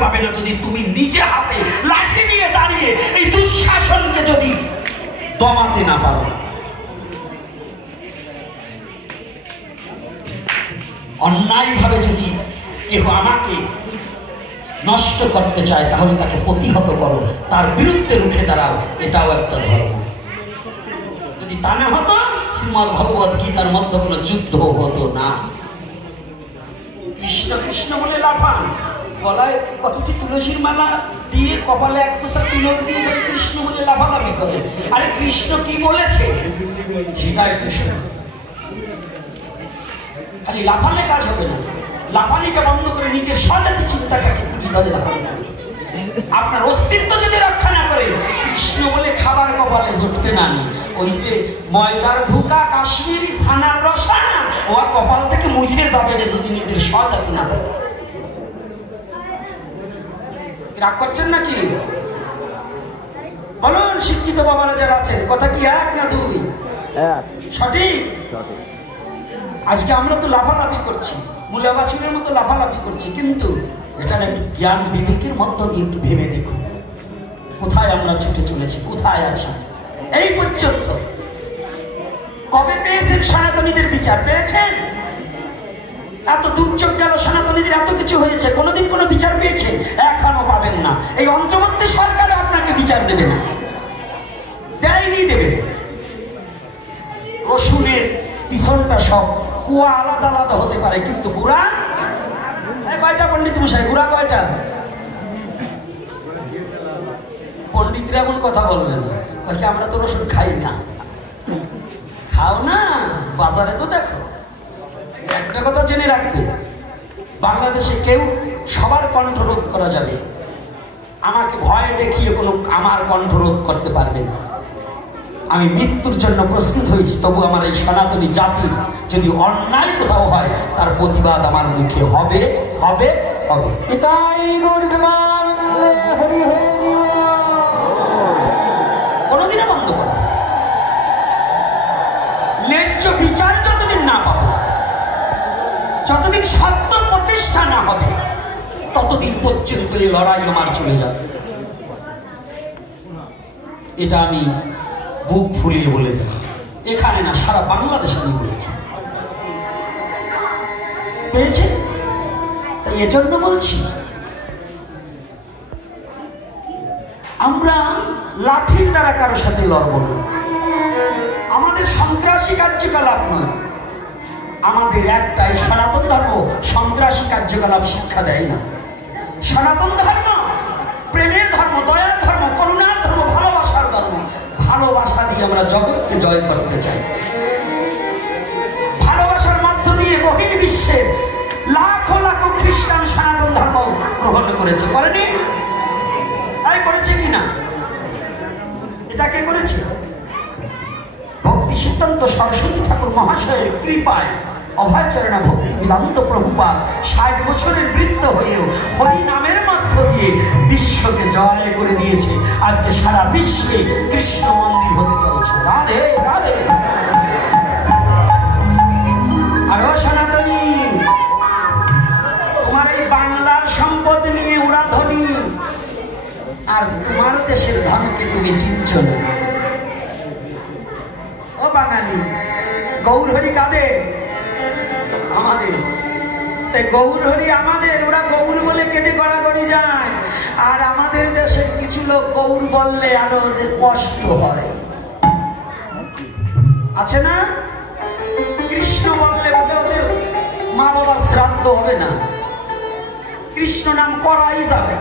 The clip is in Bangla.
পাবে না যদি তুমি নিজে হাতে লাঠি নিয়ে দাঁড়িয়ে এই দুঃশাসনকে যদি দমাতে না পারো। অন্যায়ভাবে যদি কেউ আমাকে নষ্ট করতে চায় তাহলে তাকে প্রতিহত করো, তার বিরুদ্ধে রুখে দাঁড়াও, এটাও একটা ধর্ম। যদি তা না হতো শ্রীমদ্ ভগবত গীতার মধ্যে কোনো যুদ্ধ হতো না। কৃষ্ণ কৃষ্ণ বলে লাফান, গলায় কতটি তুলসীর মালা দিয়ে কপালে এক পোষা তিলক দিয়ে কৃষ্ণ বলে লাফালাফি করেন। আরে কৃষ্ণ কি বলেছে? সেটাই কৃষ্ণ। খালি লাফালে কাজ হবে না, লাফানিটা বন্ধ করে নিজের সজাতি চিন্তাটাকে হৃদয়ে ধারণ করে আপনার অস্তিত্ব যদি রক্ষা না করে কৃষ্ণ বলে খাবার কপালে জুটবে না। ওই যে ময়দার ধোকা কাশ্মীরি ছানার রসা ও কপাল থেকে মুছে যাবে না যদি নিজের সজাতি না থাকে। রাগ করছেন নাকি? বলুন শিক্ষিত বাবারা যারা আছেন, কথা কি এক না দুই? সঠিক। আজকে আমরা তো লাফালাফি করছি, মূলাবাসীর মতো লাফালাফি করছি, কিন্তু এটা জ্ঞান বিবেকের মধ্য দিয়ে একটু ভেবে দেখুন কোথায় আমরা ছুটে চলেছি, কোথায় আছি। এই পর্যন্ত কবে পেয়েছেন সনাতনীদের বিচার? পেয়েছেন? এত দুর্যোগ গেল, সনাতনীদের এত কিছু হয়েছে, কোনোদিন কোনো বিচার পেয়েছেন? এখনো পাবেন না। এই অন্তর্বর্তী সরকার আপনাকে বিচার দেবে না, দেয়নি, দেবে। রসুনের পিছনটা সব কুয়া আলাদা আলাদা হতে পারে, কিন্তু গুড়া কয়টা? পণ্ডিত মশাই গুড়া কয়টা? পণ্ডিতরা এমন কথা বলবে না, আমরা তো রসুন খাই না। খাও না, বাজারে তো দেখো। একটা কথা জেনে রাখবে, বাংলাদেশে কেউ সবার কণ্ঠরোধ করা যাবে, আমাকে ভয় দেখিয়ে কোনো আমার কণ্ঠরোধ করতে পারবে না। আমি মৃত্যুর জন্য প্রস্তুত হয়েছি, তবু আমার এই সনাতনী জাতি যদি অন্যায় কোথাও হয় তার প্রতিবাদ আমার মুখে হবে, হবে, হবে। কোনোদিনও বন্ধ করবে। ন্যায্য বিচার যতদিন না পাবো, যতদিন সত্য প্রতিষ্ঠা না হবে, ততদিন পর্যন্ত এই লড়াই আমার চলে যাবে। এটা আমি বুক ফুলিয়ে বলে যাই, এখানে না সারা বাংলাদেশে আমি বলেছি। পেয়েছে? তাই এজন্য বলছি, আমরা লাঠির দ্বারা কারোর সাথে লড়ব না। আমাদের সন্ত্রাসী কার্যকলাপ নয়, আমাদের একটাই সনাতন ধর্ম সন্ত্রাসী কার্যকলাপ শিক্ষা দেয় না। সনাতন ধর্ম প্রেমের ধর্ম, দয়ার ধর্ম, করুণার ধর্ম, ভালোবাসার ধর্ম। ভালোবাসা দিয়ে আমরা জগৎকে জয় করতে চাই। ভালোবাসার মধ্য দিয়ে বহির্বিশ্বে লাখো লাখো খ্রিস্টান সনাতন ধর্ম গ্রহণ করেছে, করেনি? তাই করেছে কিনা? এটা কে করেছে? ভক্তি সিদ্ধান্ত সরস্বতী ঠাকুর মহাশয়ের কৃপায় অভয়চরণা ভক্তি বেদান্ত প্রভুপাদ ৬০ বছরের বৃদ্ধ হয়েও হরি নামের মধ্য দিয়ে বিশ্বকে জয় করে দিয়েছে। আজকে সারা বিশ্বে কৃষ্ণ মন্দির হতে চলছে। রাধে রাধে। আরো সনাতনী, তোমার এই বাংলার সম্পদ নিয়ে উড়াধনী, আর তোমার দেশের ধর্মকে তুমি চিনছ না। ও বাঙালি, গৌরহরি কাদের? আমাদের। তাই গৌরহরি আমাদের, ওরা গৌর বলে কেটে গড়াগড়ি যায়। আর আমাদের দেশের কিছু লোক গৌর বললে আরো ওদের কষ্ট হয়, আছে না? কৃষ্ণ বললে ওদের মা বাবার শ্রাদ্ধ হবে না, কৃষ্ণ নাম করাই যাবে।